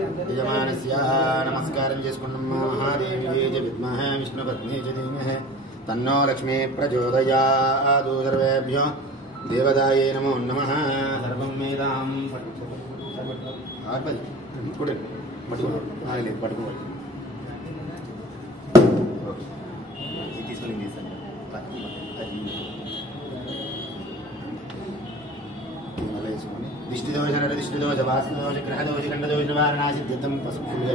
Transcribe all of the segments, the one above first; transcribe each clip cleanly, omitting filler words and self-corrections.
యజమానస్య నమస్కారం చేసుకున్నాం. మహాదేవి చ విద్మహే విష్ణుపత్ని చ ధీమహి తన్నో లక్ష్మీ ప్రచోదయాత్. సర్వేభ్యో దేవతాయే నమో నమః. సర్వం వేదాం పట్టుకోవాలి. దిష్టిదోష నరదిష్టిదోష వాస్తుదోష గ్రహదోష గండదోష నివారణాసిద్ధితం పసుపుగా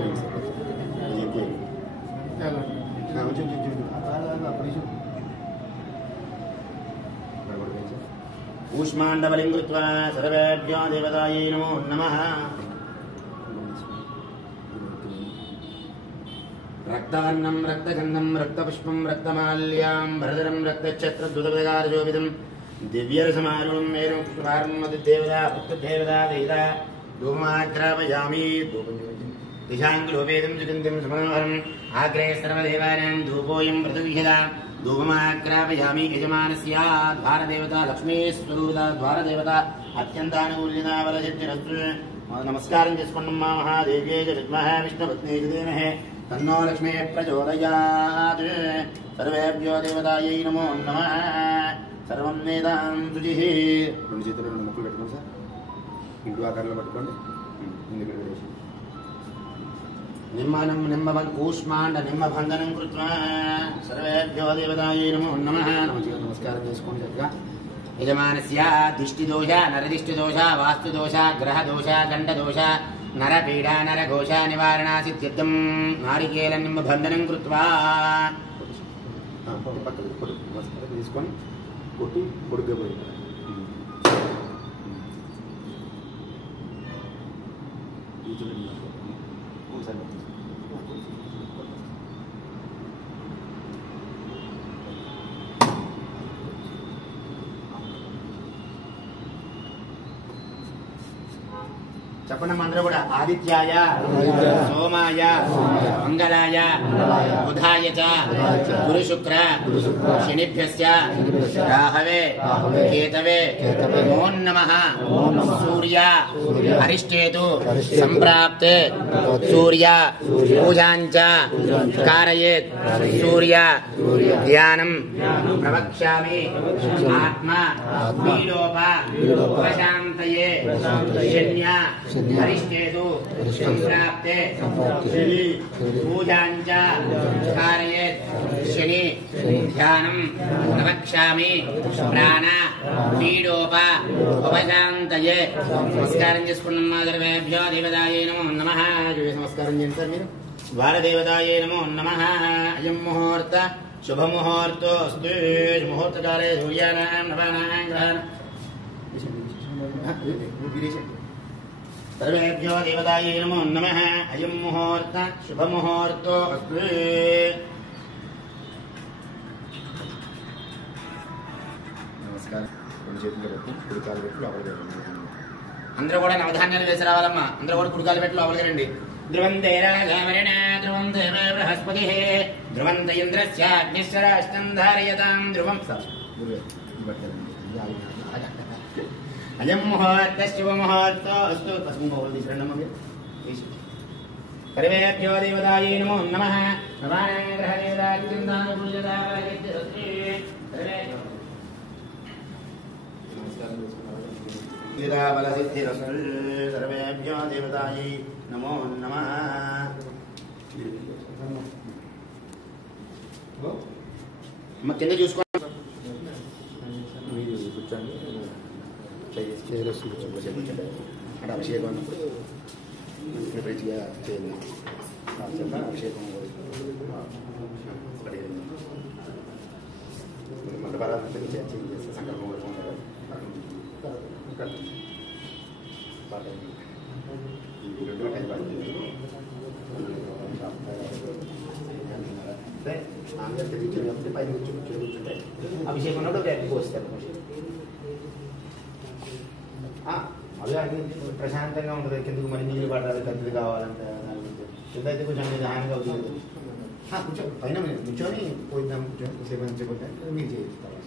ఊష్మాండబలిం కృత్వా సర్వేభ్యో దేవతాయై నమో నమః. రక్తవర్ణం రక్తగంధం రక్తపుష్పం రక్తమాల్యాం భరధరం రక్తఛత్రద్భుతపదకారశోభితం దివ్యరసమారుణం మేరం పుష్పారం మధుదేవతా పుత్రదేవతా దయితా ధూమాగ్రాపయామి. దిశాంగులోపేదం సుగంధిం సుమనోహరం ఆగ్రే సర్వదేవానాం ధూపోయం ప్రతివిహదా ధూపమాగ్రాపయామి. యజమానస్య ద్వారదేవత లక్ష్మీస్వరూపత ద్వారదేవత అత్యంతానుకూల్యతా వరసిద్ధిరస్తు. నమస్కారం చేసుకున్నాం. మా మహాదేవ్యే చ విద్మహే విష్ణుపత్ని చ ధీమహి తన్నో లక్ష్మీ ప్రచోదయాత్. సర్వేభ్యో దేవతాయై నమో నమః. సర్వం వేదాం శుచిః. రెండు చేతులు రెండు ముక్కులు పెట్టుకోండి సార్. ఇంటి ఆకారంలో పట్టుకోండి. నిమ్మనం నిమ్మవన్ కూష్మాండ నిమ్మభంగనం కృత్వా సర్వేభ్యో దేవతాయై నమో నమః. నమస్కారం చేసుకోండి చక్కగా. యజమానస్య దిష్టిదోష నరదిష్టిదోష వాస్తుదోష గ్రహదోష గండదోష నరపీడా నరఘోష నివారణాసిద్ధ్యర్థం నారికేల నిమ్మబంధనం కృత్వా తీసుకొని కొట్టి పొడుగ్గా పోయి చెప్పండి అందరూ కూడా. ఆదిత్యాయ సోమాయ మంగళాయ బుధాయ చ గురు శుక్ర శనిభ్యశ్చ రాహవే కేతవే నమో నమః. సూర్య అరిష్టేతు సంప్రాప్తే సూర్య పూజాంచ కారయేత్. సూర్య ధ్యానం ప్రవక్ష్యామి. ఆత్మ విలోప ప్రశాంతయే శన్య అరిష్టేతు సంప్రాప్తే శని పూజాంచ కారయేత్. శని ధ్యానం ప్రవక్ష్యామి. ప్రాణ పీడోప ఉపశాంతయే. నమస్కారం చేసుకున్నాం. సర్వేభ్యో దేవతాయై నమో నమః. నమస్కారం చేయండి సార్ మీరు. ద్వారదేవతాయై నమో నమః. అయం ముహూర్త శుభముహూర్తోస్తు. ముహూర్తకాలే సూర్యానాం నవానాం గ్రహాణాం సర్వేభ్యో దేవతాయై నమో నమః. అయం ముహూర్త శుభముహూర్తోస్తు. నమస్కారం. రెండు చేతులు పెట్టి కుడికాలు పెట్టి లోపలికి అందరూ కూడా నవధాన్యాలు వేసి రావాలమ్మా. అందరూ కూడా కుడికాలు పెట్టి లోపలికి రండి. ధ్రువం తేరాఘావరేణ ధ్రువం దేవ బృహస్పతి ధ్రువం ఇంద్రస్య అగ్నిశ్చరాష్టం ధారయతాం ధ్రువం. అయం ముహూర్త శుభముహూర్తోస్తు. పసుపు తీసుకురండమ్మా మీరు. సర్వేభ్యో దేవతాయై నమో నమః. నవానాం గ్రహదేవతాత్యంతానుకూల్యతా వరసిద్ధిరస్తు. సర్వేభ్యో దేవతాయై నమో నమః. కింద చూసుకోండి. మీరు కూర్చోండి. అంటే అభిషేకం అన్నప్పుడు మంచిగా చేయండి. అభిషేకం మండపాలు చేస్తే సంకల్పం పైన కూర్చుంటే అభిషేకం ఉన్నప్పుడు ఎక్కువ వస్తారు. అదే అది ప్రశాంతంగా ఉంటుంది. కిందకు మరి నీళ్ళు పడాలి పెద్దది కావాలంటే కింద అయితే కొంచెం హాయిగా అవుతుంది. కూర్చో పైన కూర్చొని పోయిద్దాం. కూర్చొని సేపు మంచిగా మీరు చేయిస్తారు.